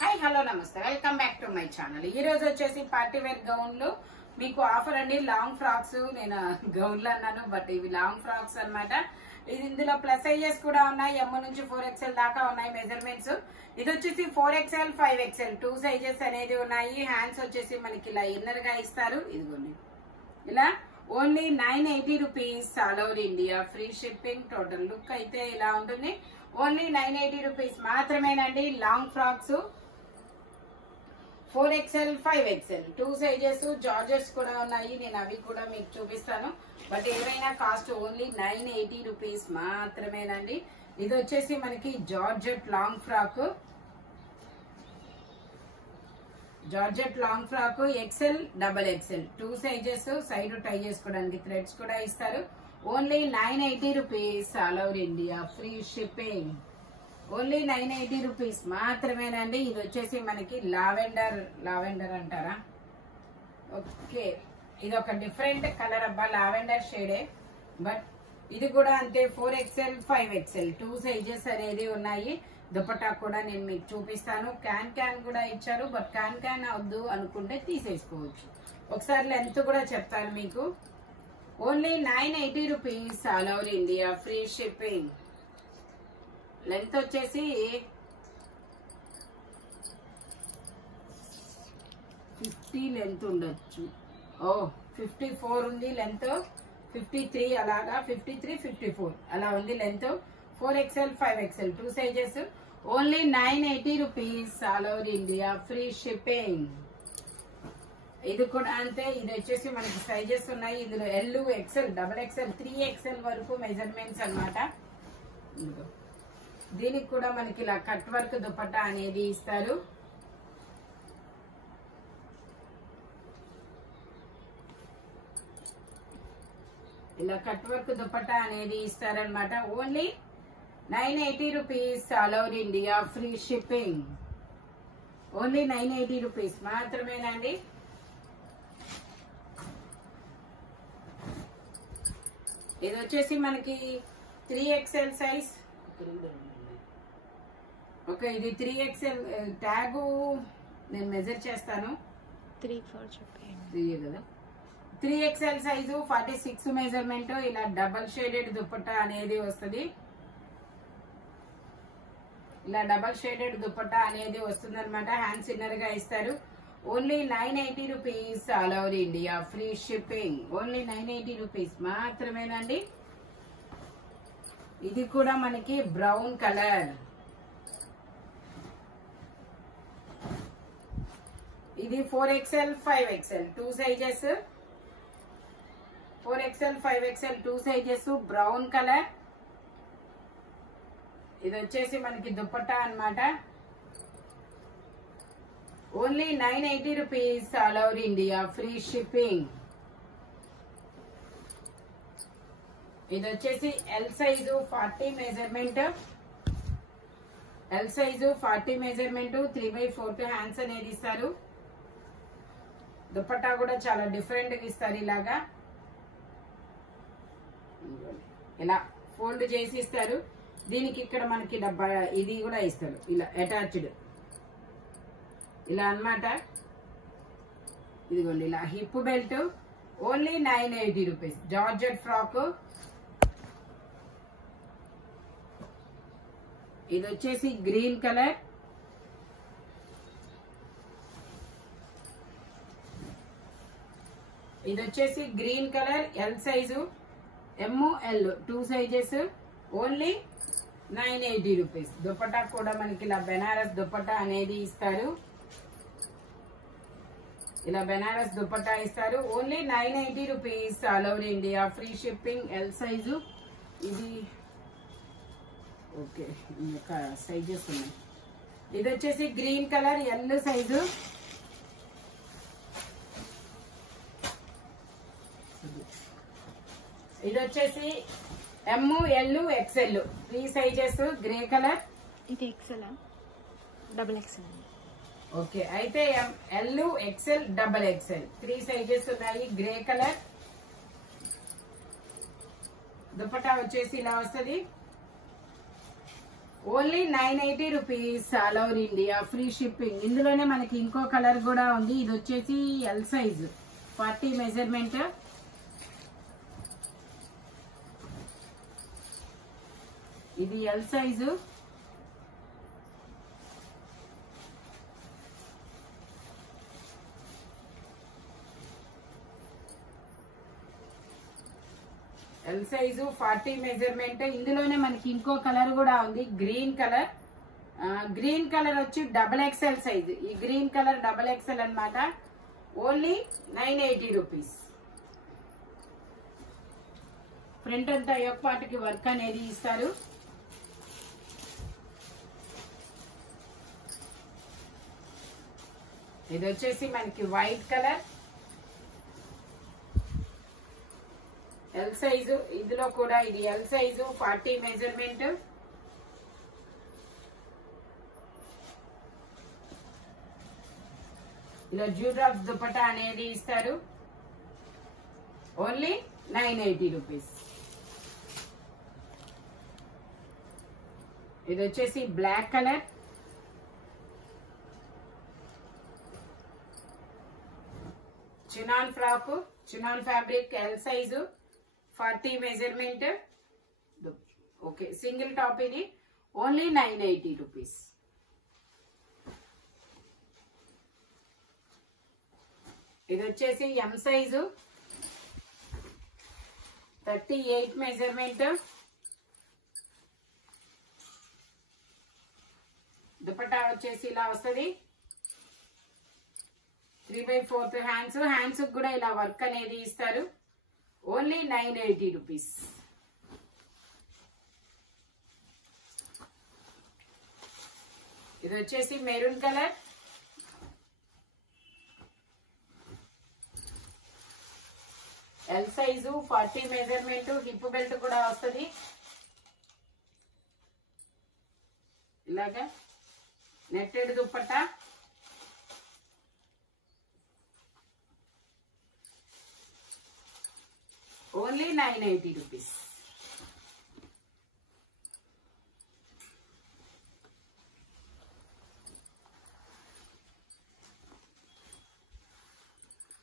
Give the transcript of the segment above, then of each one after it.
Hi hello నమస్తే welcome back to my channel. ఈ రోజు వచ్చేసి పార్టీ వేర్ గౌన్లు మీకు ఆఫర్ అండి. లాంగ్ ఫ్రాక్స్, నేను గౌన్లు అన్నాను బట్ ఇవి లాంగ్ ఫ్రాక్స్ అన్నమాట. ఇది ఇందులో ప్లస్ సైజెస్ కూడా ఉన్నాయి, ఎమ్ నుంచి 4XL దాకా ఉన్నాయి మెజర్మెంట్స్. ఇది వచ్చేసి 4XL 5XL 2 సైజెస్ అనేది ఉన్నాయి. హ్యాండ్స్ వచ్చేసి మనకి ఇలా ఇన్నర్ గా ఇస్తారు. ఇదిగోండి ఇలా only 980 rupees all over India, free shipping. Total look అయితే ఇలా ఉంటుంది. ఓన్లీ 980 రూపీస్ మాత్రమేనండి. Long frocks 4XL 5XL 2 sizes, georgettes కూడా ఉన్నాయి. నేను అవి కూడా మీకు చూపిస్తాను. బట్ ఏవైనా కాస్ట్ ఓన్లీ 980 రూపీస్ మాత్రమేనండి. ఇది వచ్చేసి మనకి georgette long frock, georgette long frock XL XXL 2 sizes. Side tie చేసుకోవడానికి థ్రెడ్స్ కూడా ఇస్తారు. Only 980 rupees all over India, free shipping. Only 980 rupees మాత్రమేనండి. ఇది వచ్చేసి మనకి లావెండర్ అంటారా, ఓకే, ఇది ఒక డిఫరెంట్ కలర్ అబ్బా, లావెండర్ షేడే. బట్ ఇది కూడా అంతే 4XL 5XL 2 సైజెస్ అనేది ఉన్నాయి. దుపట్టా కూడా నేను మీకు చూపిస్తాను. క్యాన్ కూడా ఇచ్చారు, బట్ క్యాన్ అవద్దు అనుకుంటే తీసేసుకోవచ్చు. ఒకసారి లెంత్ కూడా చెప్తాను మీకు. Only 980 rupees all over India, free shipping. Length వచ్చేసి 50 లెంత్ ఉండొచ్చు. 54 ఉంది లెంత్, 53 అలాగా, 53 54 అలా ఉంది length. 4XL 5XL 2 sizes. Only 980 rupees all over India, free shipping. ఇది కూడా అంతే. ఇది వచ్చేసి మనకి సైజెస్ ఉన్నాయి. ఇందులో L XL XXL 3XL వరకు మెజర్మెంట్స్ అన్నమాట. దీనికి కూడా మనకి ఇలా కట్ వర్క్ దుపట్టా అనేది ఇస్తారు. ఇలా కట్ వర్క్ దుపట్టా అనేది ఇస్తారనమాట. Only 980 rupees all over India, free shipping. Only 980 rupees మాత్రమేనండి. ఇది వచ్చేసి మనకి 3XL సైజ్. ఓకే, ఇది 3XL. ట్యాగు నేను మెజర్ చేస్తాను. 3-4 చెప్పండి. 3 కదా. 3XL size, 46 measurement. ఇలా డబల్ షేడెడ్ దుపట్టా అనేది వస్తుంది. ఇలా డబల్ షేడెడ్ దుపట్టా అనేది వస్తుంది అనమాట. హ్యాండ్స్ ఇన్నర్ గా ఇస్తారు. Only 980 rupees all over India, free shipping. Only 980 rupees మాత్రమేనండి. ఇది కూడా మనకి బ్రౌన్ కలర్. ఇది 4XL 5XL 2 sizes. 4XL 5XL 2 sizes, brown colour. ఇది వచ్చేసి మనకి దుపట్టా అన్నమాట. Only 980 rupees all over India, free shipping. ఇది వచ్చేసి L size 40 measurement. L size 40 measurement, 3/4 hands అనేది ఇస్తారు. దుపట్టా కూడా చాలా డిఫరెంట్ గా ఇస్తారు. ఇలాగా ఇలా ఫోల్డ్ చేసి ఇస్తారు. దీనికి ఇక్కడ మనకి డబ్బా ఇది కూడా ఇస్తారు, ఇలా అటాచ్డ్ ఇలా అన్నమాట. ఇదిగోండి ఇలా hip belt. Only 980 rupees. Georgette frock. ఇది వచ్చేసి గ్రీన్ కలర్. ఇది వచ్చేసి green colour, L size, ML 2 sizes. Only 980 rupees. Dupatta కూడా మనకి ఇలా బెనారస్ దుపట్టా అనేది ఇస్తారు. ఇలా బెనారస్ దుపట్టా ఇస్తారు. Only 980 rupees all over India, free shipping. L size. ఇది ఓకే, ఇంకా సైజెస్ ఉన్నాయి. ఇది వచ్చేసి గ్రీన్ కలర్, ఎల్ సైజు. ఇది వచ్చేసి ML XL 3 sizes, grey colour. ఇది XL XXL. ఓకే, అయితే L XL XXL 3 సైజెస్ ఉన్నాయి, గ్రే కలర్. దుపట్టా వచ్చేసి ఇలా వస్తుంది. Only 980 rupees all over India free shipping. ఇందులోనే మనకి ఇంకో కలర్ కూడా ఉంది. ఇది వచ్చేసి ఎల్ సైజ్ 40 మెజర్మెంట్. ఇది L size. L size 40 measurement. ఇందులోనే మనకి ఇంకో కలర్ కూడా ఉంది, గ్రీన్ కలర్. గ్రీన్ కలర్ వచ్చి XXL సైజ్. ఈ గ్రీన్ కలర్ XXL అన్నమాట. Only 980 rupees. ఫ్రంట్ అంతా యొక్క పాటికి వర్క్ అనేది ఇస్తారు. ఇది వచ్చేసి మనకి వైట్ కలర్ ఎల్ సైజు. ఇందులో కూడా ఇది ఎల్ సైజు 40 మెజర్మెంట్. ఇలా జ్యూ డ్రాప్స్ దుపట్టా అనేది ఇస్తారు. Only 980 rupees. ఇది వచ్చేసి black colour. Chinon frock, chinon fabric L size 40 measurement. Okay, single top. ఇది ఓన్లీ 980 రూపీస్. ఇది వచ్చేసి ఎం సైజు 38 మెజర్మెంట్. దుపట్టా వచ్చేసి ఇలా వస్తుంది. 3/4 హ్యాండ్స్. హ్యాండ్స్ కూడా ఇలా వర్క్ అనేది ఇస్తారు. Only 980 rupees. ఇది వచ్చేసి maroon colour. L size 40 measurement. Hip belt కూడా వస్తుంది. ఇలాగా నెట్టెడ్ దుపట్టా. Only 980 rupees.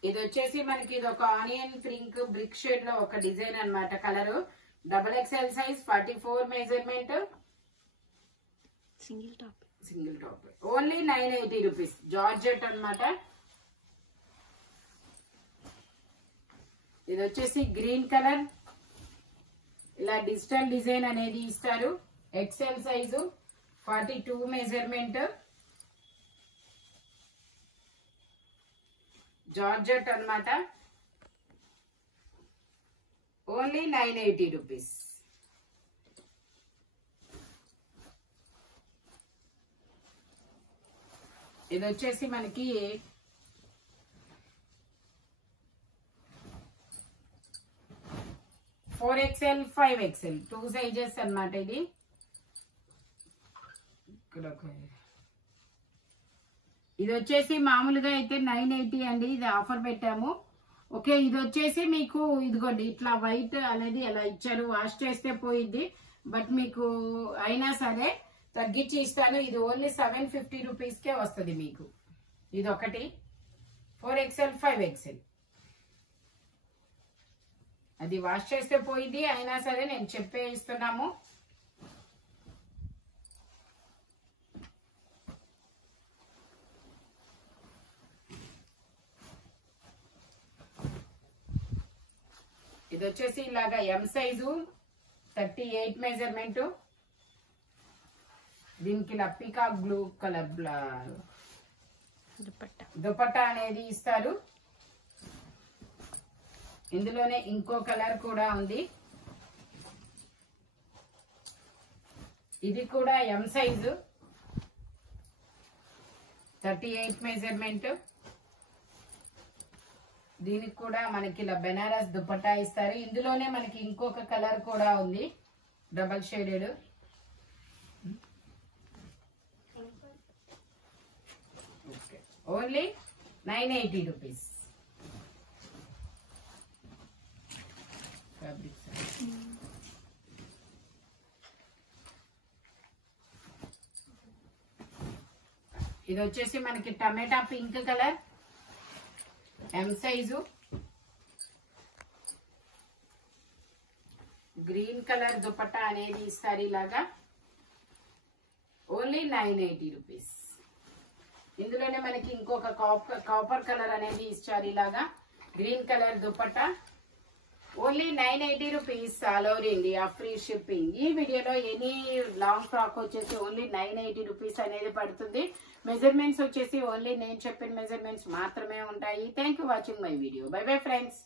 ఇది వచ్చేసి మనకి ఇది ఒక ఆనియన్ పింక్ బ్రిక్ షేడ్ లో ఒక డిజైన్ అన్నమాట. Colour XXL size 44 measurement. Single top. Single top. Only 980 rupees. Georgette అన్నమాట. ఇది వచ్చేసి గ్రీన్ కలర్. ఇలా డిజిటల్ డిజైన్ అనేది ఇస్తారు. XL size 42 measurement. జార్జెట్ అన్నమాట. Only 980 rupees. ఇది వచ్చేసి మనకి 4XL 5XL 2 సైజెస్ అన్నమాట. ఇది ఇది వచ్చేసి మామూలుగా అయితే 980 అండి. ఇది ఆఫర్ పెట్టాము. ఓకే, ఇది వచ్చేసి మీకు ఇదిగోండి ఇట్లా వైట్ అనేది ఎలా ఇచ్చారు. వాష్ చేస్తే పోయిద్ది, బట్ మీకు అయినా సరే తగ్గించి ఇస్తాను. ఇది ఓన్లీ 750 రూపీస్కే వస్తుంది మీకు. ఇది ఒకటి 4XL 5XL. అది వాష్ చేస్తే పోయిద్ది, అయినా సరే నేను చెప్పే ఇస్తున్నాము. ఇది వచ్చేసి ఇలాగా ఎం సైజు 38 మెజర్మెంట్. దీనికి ఇలా పీకాక్ బ్లూ కలర్ దుపట్టా అనేది ఇస్తారు. ఇందులోనే ఇంకో కలర్ కూడా ఉంది. ఇది కూడా ఎం సైజు 38 మెజర్మెంట్. దీనికి కూడా మనకి ఇలా బెనారస్ దుపట్టా ఇస్తారు. ఇందులోనే మనకి ఇంకొక కలర్ కూడా ఉంది, డబల్ షేడెడ్. Only 980 rupees. ఇది వచ్చేసి మనకి tomato pink colour, M size. Green colour dupatta అనేది ఇస్తారు ఇలాగా. Only 980 rupees. ఇందులోనే మనకి ఇంకొక కాపర్ కలర్ అనేది ఇచ్చారు ఇలాగా. Green colour dupatta. Only 980 rupees all over India, free shipping. ఈ వీడియోలో ఎనీ లాంగ్ ఫ్రాక్ వచ్చేసి ఓన్లీ 980 రూపీస్ అనేది పడుతుంది. మెజర్మెంట్స్ వచ్చేసి ఓన్లీ నేను చెప్పిన మెజర్మెంట్స్ మాత్రమే ఉంటాయి. Thank you watching my video. By bye friends.